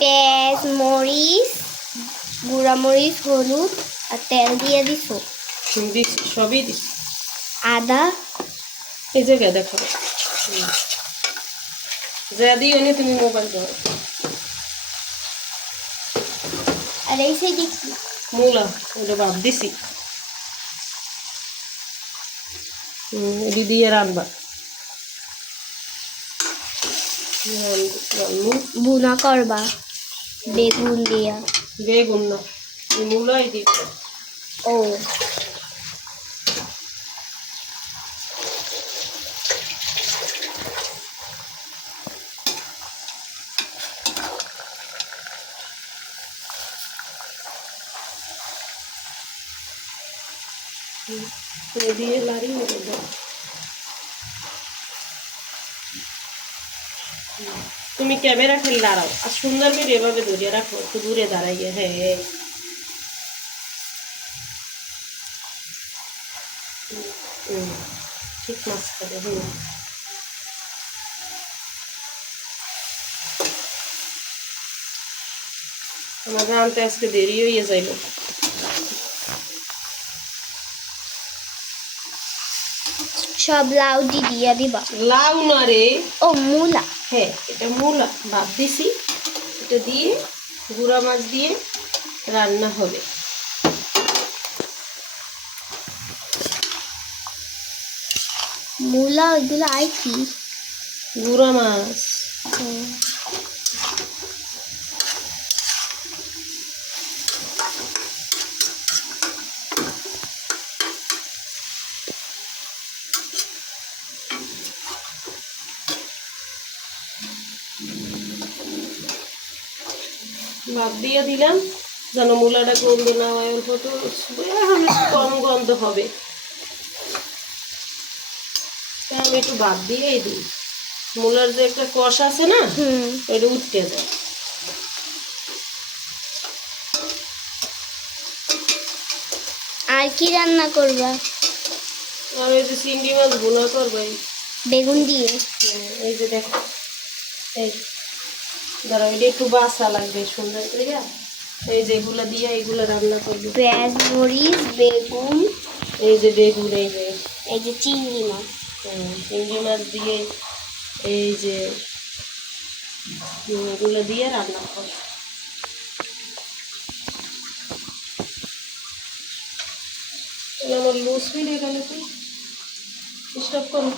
পেঁয়াজ মরিচ গুঁড়া মরিচ হলুদ আর তেল দিয়ে দিছো। দিস সবই দিস আদা। এই জায়গায় দেখো। যা দিও নি তুমি মোবাইল ধরো। আর এই কি? মূলা ওটা বাদ দিছি। এটি দিয়ে রান্নু বুনা করবা। বেগুন দিয়া। বেগুন না মূলাই দিতে ও। দিয়ে তুমি ক্যামেরা খেলে দাঁড়াও আর সুন্দর করে এভাবে ধরিয়ে রাখো একটু দূরে দাঁড়াইয়ে হ্যাঁ এই। হুম, হুম, ঠিক মাছ খাবে হুম আমার রানতে আজকে দেরি হয়ে যাইল সব লাউ দি দিয়া দিবা। লাউ না রে। ও মূলা। হ্যাঁ এটা মূলা। ভাব দিছি। এটা দিয়ে গুঁড়া মাছ দিয়ে রান্না হবে। মূলা ওইগুলো আর কি? গুঁড়া মাছ। বাদ দিয়ে দিলাম যেন মূলাটা গন্ধ না হয় অল্প তো কম গন্ধ হবে। তাই আমি একটু বাদ দিয়েই দিই। মূলার যে একটা কষ আছে না ওইটা উঠতে যায় আর কি রান্না করবা? আর ওই যে চিংড়ি মাছ ভুনা করবাই বেগুন দিয়ে? হ্যাঁ, এই যে দেখো এই ধরো এটা একটু বাসা লাগবে সুন্দর করে। এই যে এগুলো দিয়ে এগুলো রান্না করব। পেঁয়াজ মরিচ বেগুন। এই যে বেগুন এই যে। এই যে চিংড়ি মাছ। চিংড়ি মাছ দিয়ে এই যে এগুলো দিয়ে রান্না করব। আমার লুজ হয়ে গেল তুই স্টপ করো।